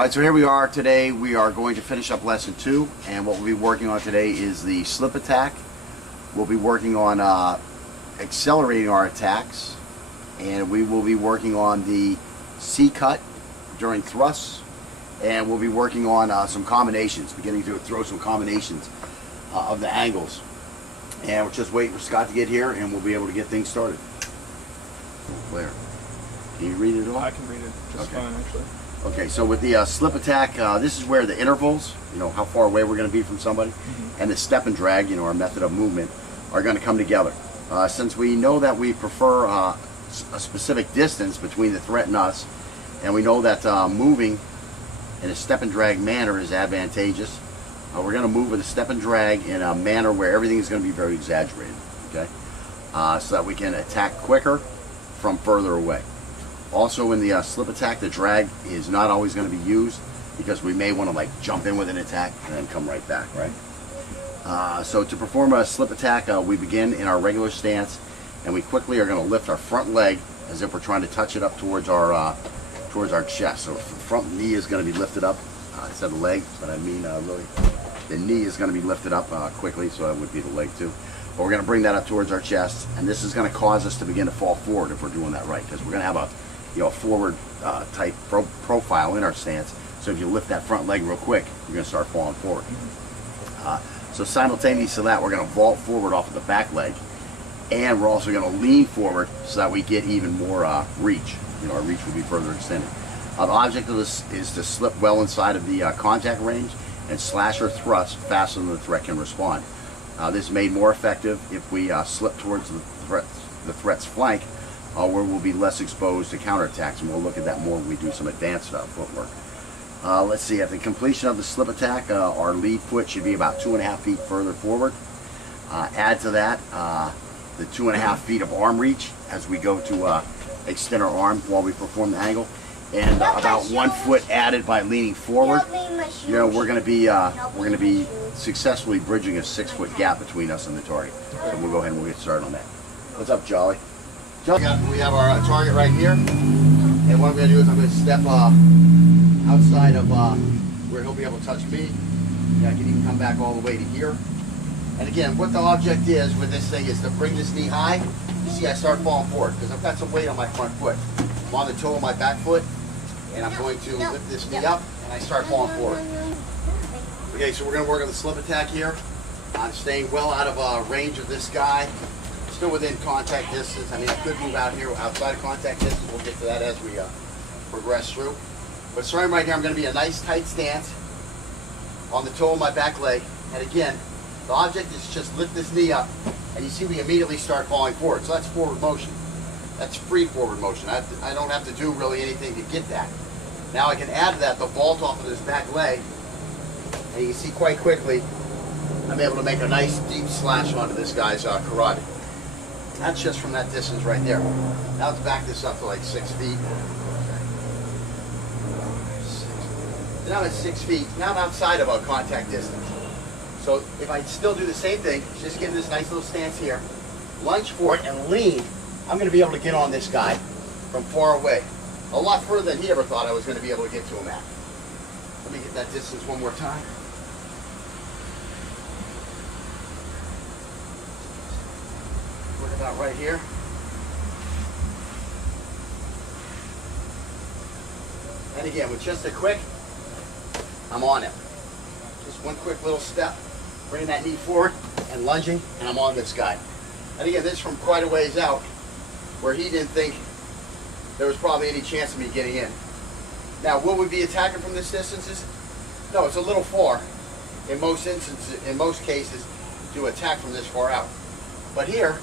Alright, so here we are today. We are going to finish up lesson 2, and what we'll be working on today is the slip attack. We'll be working on accelerating our attacks, and we will be working on the C-cut during thrusts, and we'll be working on some combinations, beginning to throw some combinations of the angles. And we're just waiting for Scott to get here, and we'll be able to get things started. Blair, can you read it all? I can read it just fine, actually. Okay, so with the slip attack, this is where the intervals, how far away we're going to be from somebody, and the step and drag, our method of movement, are going to come together. Since we know that we prefer a specific distance between the threat and us, and we know that moving in a step and drag manner is advantageous, we're going to move with a step and drag in a manner where everything is going to be very exaggerated, okay? So that we can attack quicker from further away. Also in the slip attack, the drag is not always going to be used because we may want to jump in with an attack and then come right back, right? So to perform a slip attack, we begin in our regular stance, and we quickly are going to lift our front leg as if we're trying to touch it up towards our chest. So the front knee is going to be lifted up. I said the leg, but I mean really the knee is going to be lifted up quickly, so that would be the leg too. But we're going to bring that up towards our chest, and this is going to cause us to begin to fall forward if we're doing that right, because we're going to have a forward type profile in our stance. So if you lift that front leg real quick, you're going to start falling forward. So simultaneous to that, we're going to vault forward off of the back leg, and we're also going to lean forward so that we get even more reach. Our reach will be further extended. The object of this is to slip well inside of the contact range and slash or thrust faster than the threat can respond. This is made more effective if we slip towards the threat's flank, where we'll be less exposed to counterattacks, and we'll look at that more when we do some advanced footwork. Let's see, at the completion of the slip attack, our lead foot should be about 2.5 feet further forward. Add to that the 2.5 feet of arm reach as we go to extend our arm while we perform the angle, and about 1 foot added by leaning forward. We're going to be successfully bridging a 6-foot gap between us and the target. So we'll go ahead and we'll get started on that. What's up, Jolly? We have our target right here, and what I'm going to do is I'm going to step outside of where he'll be able to touch me. I can even come back all the way to here. And again, what the object is with this thing is to bring this knee high. You see I start falling forward because I've got some weight on my front foot. I'm on the toe of my back foot, and I'm going to lift this knee up, and I start falling forward. Okay, so we're going to work on the slip attack here. I'm staying well out of range of this guy. Still within contact distance. I mean, I could move out here outside of contact distance. We'll get to that as we progress through. But starting right here, I'm going to be a nice tight stance on the toe of my back leg. And again, the object is just lift this knee up, and you see we immediately start falling forward. So that's forward motion. That's free forward motion. I don't have to do really anything to get that. Now I can add to that the vault off of this back leg, and you can see quite quickly I'm able to make a nice deep slash onto this guy's carotid. That's just from that distance right there. Now let's back this up to like 6 feet. So now I'm at 6 feet. Now I'm outside of our contact distance. So if I still do the same thing, just get in this nice little stance here, lunge forward and lean, I'm going to be able to get on this guy from far away. A lot further than he ever thought I was going to be able to get to him at. Let me get that distance one more time. About right here. And again, with just a quick, I'm on him. Just one quick little step, bringing that knee forward and lunging, and I'm on this guy. And again, this is from quite a ways out, where he didn't think there was probably any chance of me getting in. Now, will we be attacking from this distance? No, it's a little far in most instances, in most cases, to attack from this far out. But here,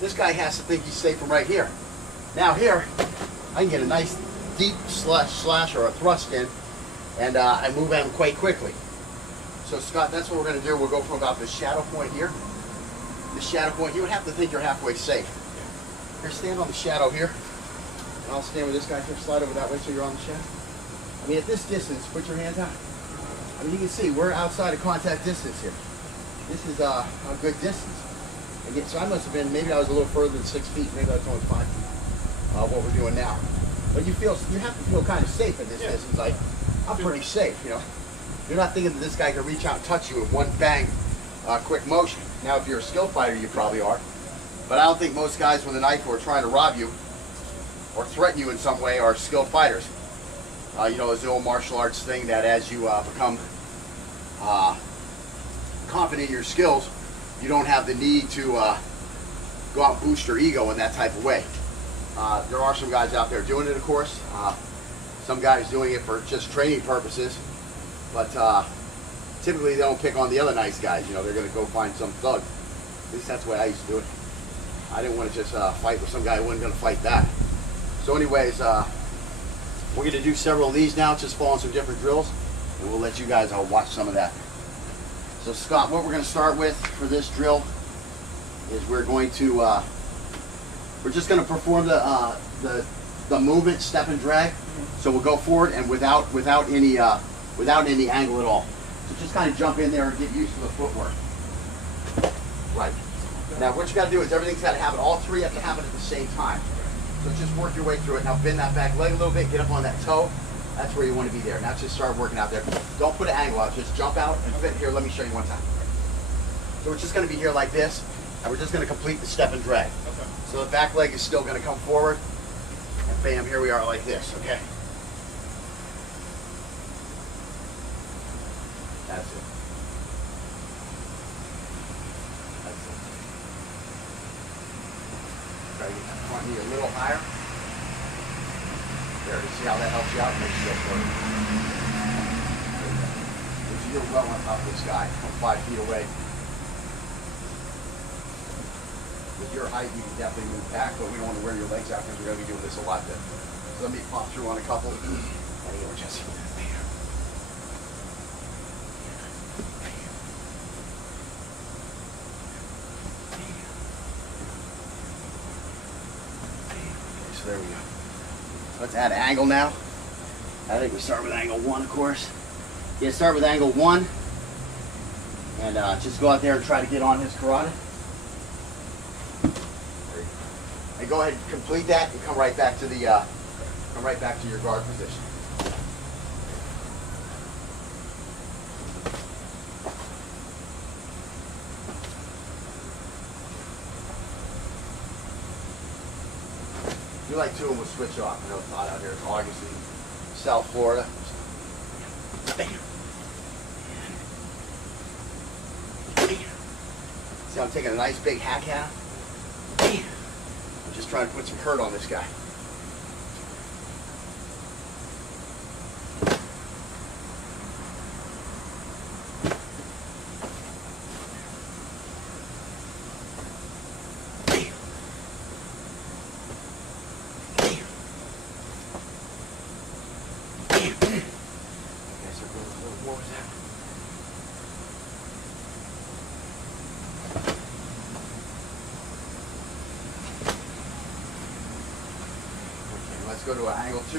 this guy has to think he's safe from right here. Now here, I can get a nice deep slash or a thrust in, and I move at him quite quickly. So Scott, that's what we're going to do. We'll go from about the shadow point here. The shadow point, you would have to think you're halfway safe. Here, stand on the shadow here, and I'll stand with this guy here, slide over that way so you're on the shadow. I mean, at this distance, put your hands out. I mean, you can see we're outside of contact distance here. This is a good distance. Again, so I must have been, maybe I was a little further than 6 feet, maybe I was only 5 feet, what we're doing now. But you have to feel kind of safe at this distance. Like, I'm pretty safe, you know. You're not thinking that this guy can reach out and touch you in one bang, quick motion. Now, if you're a skilled fighter, you probably are. But I don't think most guys with a knife who are trying to rob you or threaten you in some way are skilled fighters. You know, there's the old martial arts thing that as you become confident in your skills, you don't have the need to go out and boost your ego in that type of way. There are some guys out there doing it, of course. Some guys doing it for just training purposes, but typically they don't pick on the other nice guys. You know, they're going to go find some thug. At least that's the way I used to do it. I didn't want to just fight with some guy who wasn't going to fight back. So anyways, we're going to do several of these now, just following some different drills, and we'll let you guys watch some of that. So Scott, what we're going to start with for this drill is we're just going to perform the movement, step and drag. So we'll go forward and without any angle at all. So just kind of jump in there and get used to the footwork. Right. Now what you got to do is everything's got to happen. All three have to happen at the same time. So just work your way through it. Now bend that back leg a little bit, get up on that toe. That's where you want to be there. Now just start working out there. Don't put an angle out. Just jump out and fit. Here, let me show you one time. So we're just going to be here like this, and we're just going to complete the step and drag. Okay. So the back leg is still going to come forward, and bam, here we are like this, okay? That's it. That's it. Try to get that front knee a little higher. There, you see how that helps you out? Makes you go forward. If you're well on top of this guy, from 5 feet away. With your height, you can definitely move back, but we don't want to wear your legs out because we're going to be doing this a lot then. So let me pop through on a couple. And here we're just. Okay, so there we go. Let's add an angle now. I think we start with angle 1, of course. Yeah, start with angle 1. And just go out there and try to get on his carotid. And go ahead and complete that and come right back to the your guard position. You like two of them will switch off. I know it's hot out here. It's August in South Florida. See how I'm taking a nice big hack hat? I'm just trying to put some hurt on this guy. Let's go to an angle 2.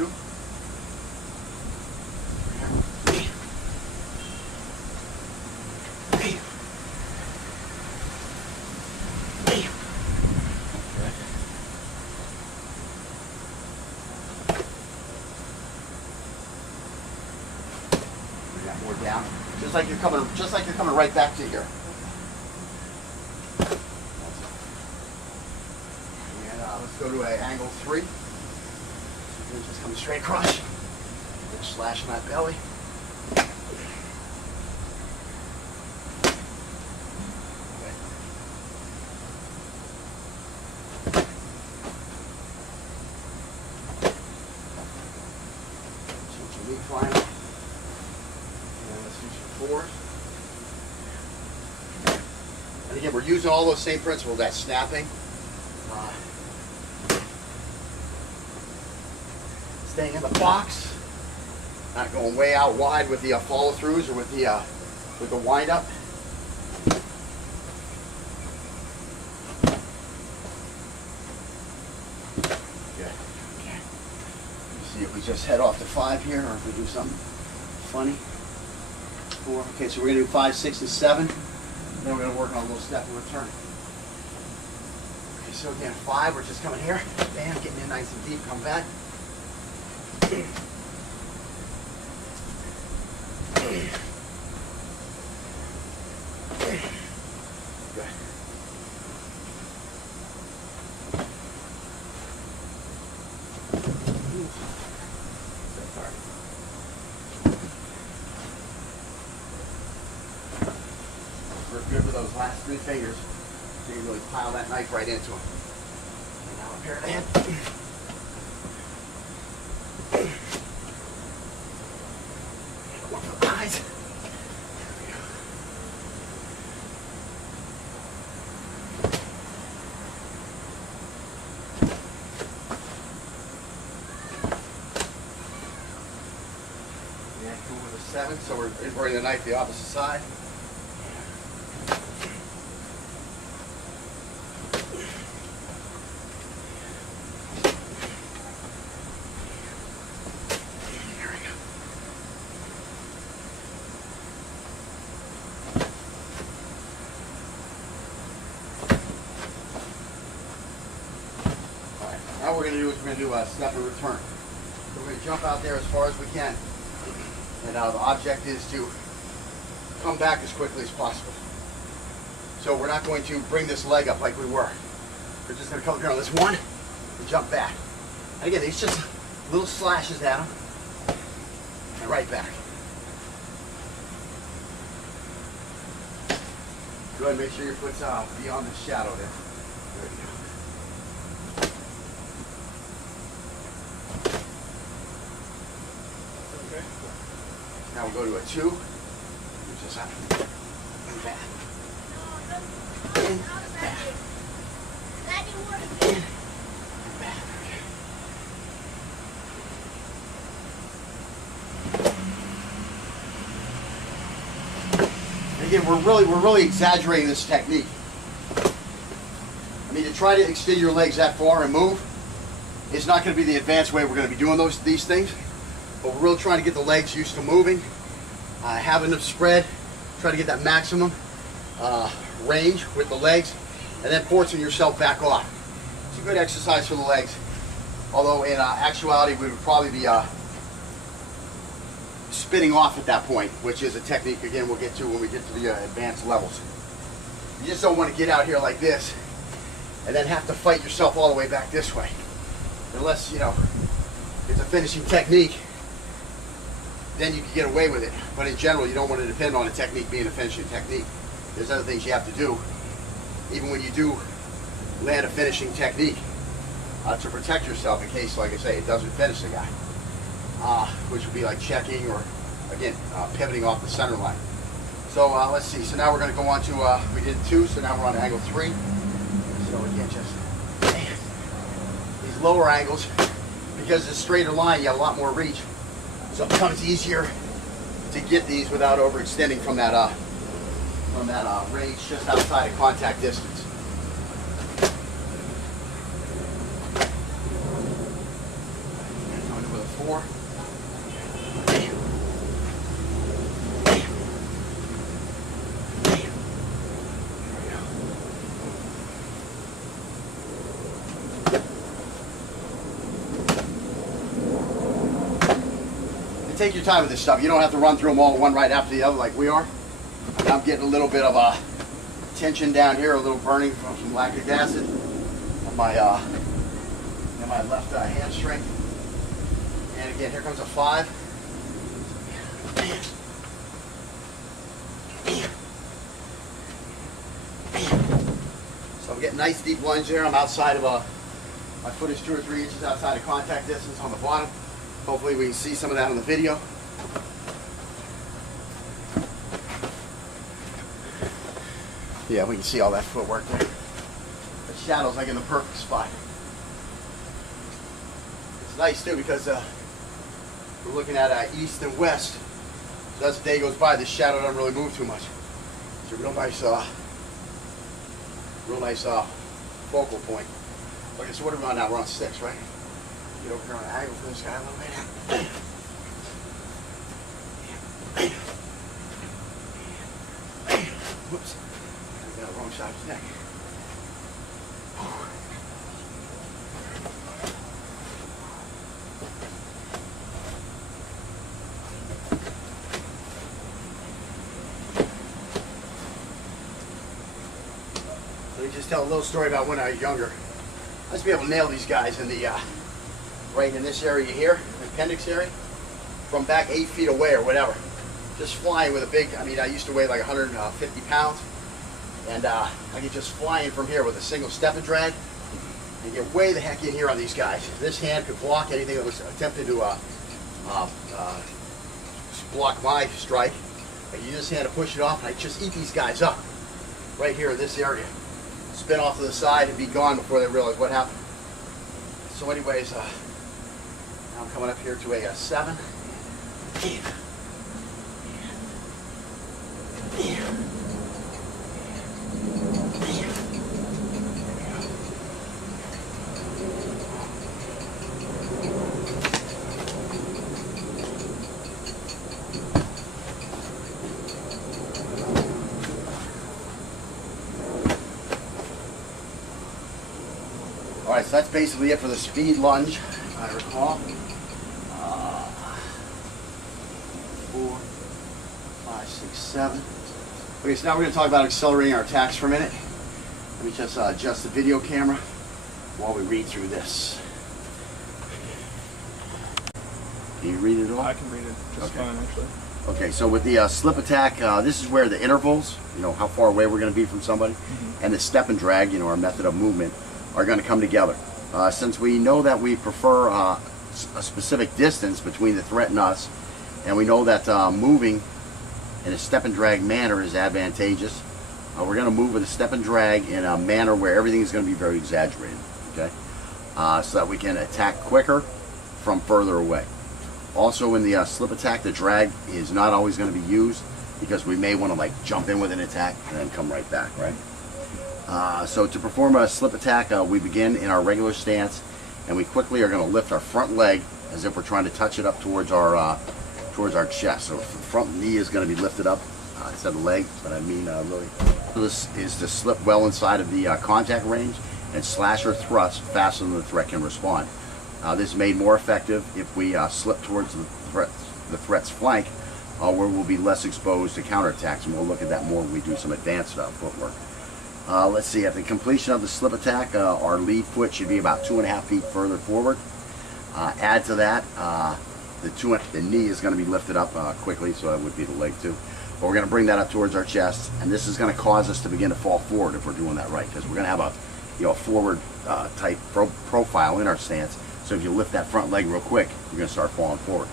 Bring that more down, just like you're coming right back to here. And let's go to an angle 3. Just coming straight across. Just slashing that belly. Okay. Switch your knee climb. And let's do some 4s. And again, we're using all those same principles, that snapping. Staying in the box, not going way out wide with the follow-throughs or with the wind-up. Good. Okay. Let's see if we just head off to 5 here, or if we do something funny. 4. Okay, so we're gonna do 5, 6, and 7. Then we're gonna work on a little step and return. Okay, so again, 5. We're just coming here. Bam, getting in nice and deep. Come back. those last 3 fingers, so you really pile that knife right into them. And now repair the hand. One for the eyes. With a 7, so we're inverting the knife the opposite side. There we go. All right, now what we're going to do is we're going to do a step and return. So we're going to jump out there as far as we can. And the object is to come back as quickly as possible. So we're not going to bring this leg up like we were. We're just going to come here on this one and jump back. And again, these just little slashes at them and right back. Go ahead and make sure your foot's beyond the shadow there. There you go. Now we'll go to a 2, which is up and back. In, back. In, back. And again, we're really exaggerating this technique. I mean, to try to extend your legs that far and move is not going to be the advanced way we're going to be doing these things. But we're really trying to get the legs used to moving, having them spread, try to get that maximum range with the legs, and then forcing yourself back off. It's a good exercise for the legs, although in actuality we would probably be spinning off at that point, which is a technique, again, we'll get to when we get to the advanced levels. You just don't want to get out here like this and then have to fight yourself all the way back this way. Unless, you know, it's a finishing technique, then you can get away with it. But in general, you don't want to depend on a technique being a finishing technique. There's other things you have to do, even when you do land a finishing technique, to protect yourself in case, like I say, it doesn't finish the guy. Which would be like checking or, again, pivoting off the center line. So let's see, so now we're going to go on to, we did 2, so now we're on angle 3. So again, just these lower angles, because it's a straighter line, you have a lot more reach. So it becomes easier to get these without overextending from that range just outside of contact distance. Going with a 4. Take your time with this stuff. You don't have to run through them all one right after the other like we are. And I'm getting a little bit of a tension down here, a little burning from some lactic acid on my left hamstring. And again, here comes a 5. So I'm getting nice deep lunge there. I'm outside of my foot is 2 or 3 inches outside of contact distance on the bottom. Hopefully we can see some of that on the video. Yeah, we can see all that footwork there. The shadow's like in the perfect spot. It's nice too because we're looking at east and west. So as the day goes by, the shadow doesn't really move too much. It's a real nice focal point. Okay, so what are we on now? We're on 6, right? Get over here on an angle for this guy a little bit. Whoops. I got the wrong side of his neck. Let me just tell a little story about when I was younger. I used to be able to nail these guys in the right in this area here, the appendix area, from back 8 feet away or whatever. Just flying with a big, I mean, I used to weigh like 150 pounds. And I can just fly in from here with a single step and drag and get way the heck in here on these guys. This hand could block anything that was attempting to block my strike. I use this hand to push it off, and I just eat these guys up right here in this area. Spin off to the side and be gone before they realize what happened. So anyways, now I'm coming up here to a 7. All right, so that's basically it for the speed lunge, if I recall. 4, 5, 6, 7. Okay, so now we're going to talk about accelerating our attacks for a minute. Let me just adjust the video camera while we read through this. Can you read it all? I can read it just fine, actually. Okay, so with the slip attack, this is where the intervals, how far away we're going to be from somebody, and the step and drag, our method of movement, are going to come together. Since we know that we prefer a specific distance between the threat and us, and we know that moving in a step and drag manner is advantageous, we're going to move with a step and drag in a manner where everything is going to be very exaggerated, okay? So that we can attack quicker from further away. Also in the slip attack, the drag is not always going to be used because we may want to jump in with an attack and then come right back, right? So to perform a slip attack, we begin in our regular stance, and we quickly are going to lift our front leg as if we're trying to touch it up towards our chest. So the front knee is going to be lifted up instead of the leg, but I mean really. This is to slip well inside of the contact range and slash or thrust faster than the threat can respond. This is made more effective if we slip towards the threat's flank, where we'll be less exposed to counterattacks, and we'll look at that more when we do some advanced footwork. Let's see, at the completion of the slip attack, our lead foot should be about 2.5 feet further forward. Add to that, the knee is going to be lifted up quickly, so that would be the leg too. But we're going to bring that up towards our chest, and this is going to cause us to begin to fall forward if we're doing that right, because we're going to have a forward type profile in our stance. So if you lift that front leg real quick, you're going to start falling forward.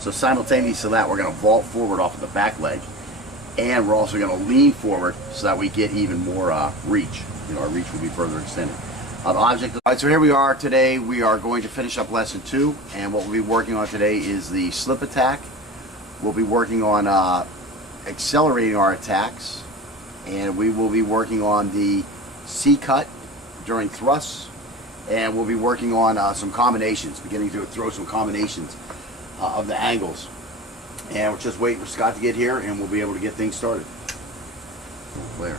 So simultaneous to that, we're going to vault forward off of the back leg. And we're also going to lean forward so that we get even more reach. Our reach will be further extended. The object. All right, so here we are today. We are going to finish up lesson 2, and what we'll be working on today is the slip attack. We'll be working on accelerating our attacks, and we will be working on the C-cut during thrusts, and we'll be working on some combinations, beginning to throw some combinations of the angles. And we're just waiting for Scott to get here, and we'll be able to get things started. Clear.